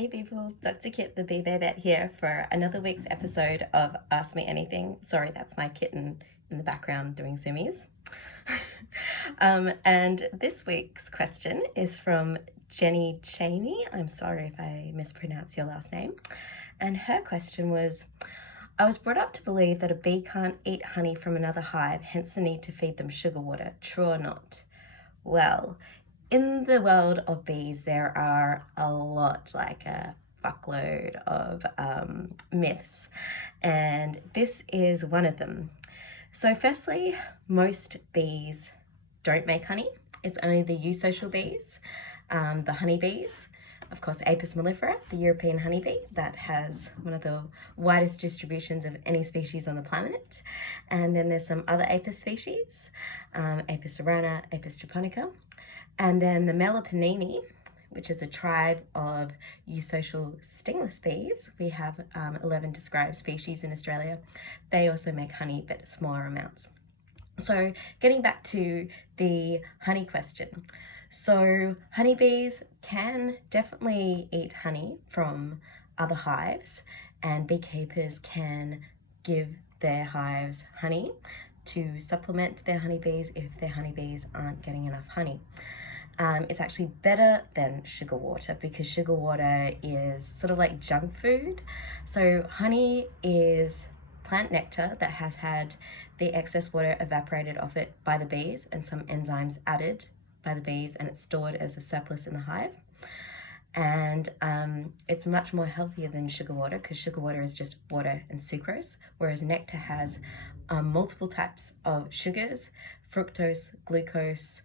Hey people, Dr. Kit the Bee Babette here for another week's episode of Ask Me Anything. Sorry, that's my kitten in the background doing zoomies. And this week's question is from Jenny Cheney. I'm sorry if I mispronounce your last name. And her question was, I was brought up to believe that a bee can't eat honey from another hive, hence the need to feed them sugar water. True or not? Well, in the world of bees, there are a lot, like a fuckload of myths, and this is one of them. So firstly, most bees don't make honey. It's only the eusocial bees, the honeybees, of course Apis mellifera, the European honeybee, that has one of the widest distributions of any species on the planet. And then there's some other Apis species, Apis cerana, Apis japonica. And then the Meliponini, which is a tribe of eusocial stingless bees. We have 11 described species in Australia. They also make honey, but smaller amounts. So getting back to the honey question. So honeybees can definitely eat honey from other hives, and beekeepers can give their hives honey to supplement their honeybees if their honeybees aren't getting enough honey. It's actually better than sugar water because sugar water is sort of like junk food. So honey is plant nectar that has had the excess water evaporated off it by the bees and some enzymes added by the bees, and it's stored as a surplus in the hive. And it's much more healthier than sugar water because sugar water is just water and sucrose, whereas nectar has multiple types of sugars, fructose, glucose,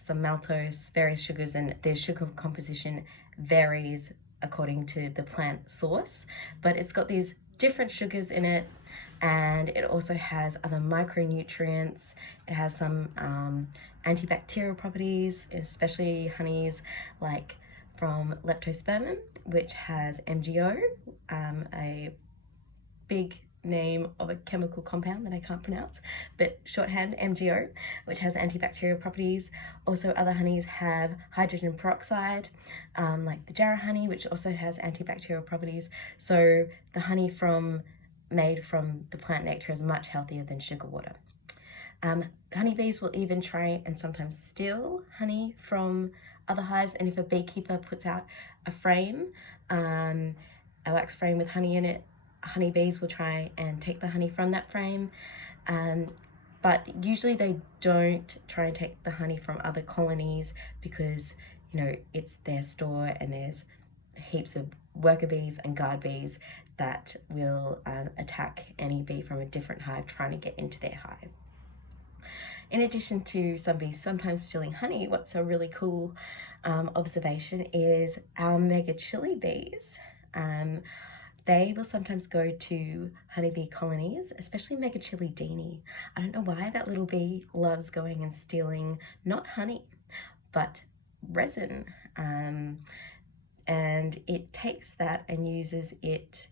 some maltose, various sugars, and their sugar composition varies according to the plant source, but it's got these different sugars in it, and it also has other micronutrients. It has some antibacterial properties, especially honeys like from leptospermum, which has MgO, a big name of a chemical compound that I can't pronounce, but shorthand MgO, which has antibacterial properties. Also other honeys have hydrogen peroxide, like the Jarrah honey, which also has antibacterial properties. So the honey made from the plant nectar is much healthier than sugar water. Honeybees will even try and sometimes steal honey from other hives, and if a beekeeper puts out a frame, a wax frame with honey in it, honeybees will try and take the honey from that frame, but usually they don't try and take the honey from other colonies because, you know, it's their store and there's heaps of worker bees and guard bees that will attack any bee from a different hive trying to get into their hive. In addition to some bees sometimes stealing honey, what's a really cool observation is our Megachili bees. They will sometimes go to honeybee colonies, especially Megachili deanie. I don't know why that little bee loves going and stealing not honey, but resin. And it takes that and uses it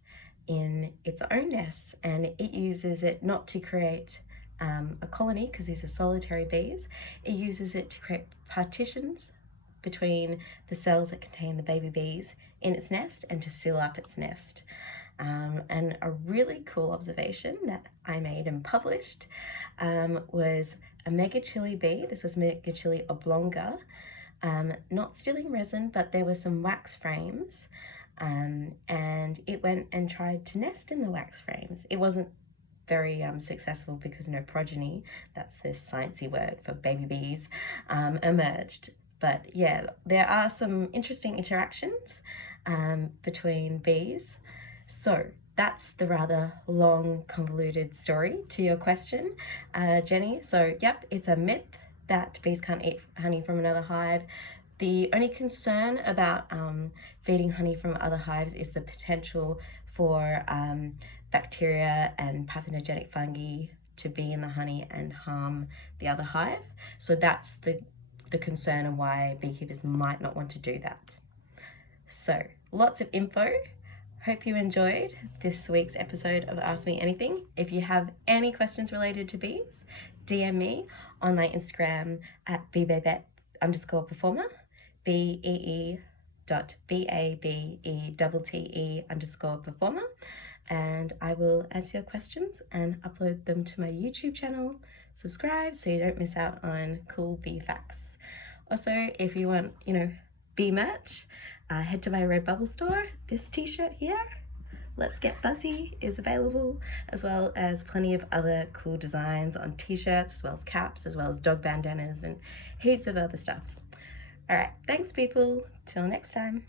in its own nests, and it uses it not to create a colony because these are solitary bees. It uses it to create partitions between the cells that contain the baby bees in its nest and to seal up its nest. And a really cool observation that I made and published was a Megachili bee. This was Megachili oblonga, not stealing resin, but there were some wax frames, and it went and tried to nest in the wax frames. It wasn't very successful because no progeny, that's this sciencey word for baby bees, emerged. But yeah, there are some interesting interactions between bees. So that's the rather long, convoluted story to your question, Jenny. So yep, it's a myth that bees can't eat honey from another hive. The only concern about feeding honey from other hives is the potential for bacteria and pathogenic fungi to be in the honey and harm the other hive. So that's the concern and why beekeepers might not want to do that. So lots of info. Hope you enjoyed this week's episode of Ask Me Anything. If you have any questions related to bees, DM me on my Instagram at Bee Babette _performer, BEE @BABETTE_performer, and I will answer your questions and upload them to my YouTube channel. Subscribe so you don't miss out on cool bee facts. Also, if you want, bee merch, head to my Redbubble store. This t-shirt here, Let's Get Fuzzy, is available, as well as plenty of other cool designs on t-shirts, as well as caps, as well as dog bandanas and heaps of other stuff. All right, thanks people. Till next time.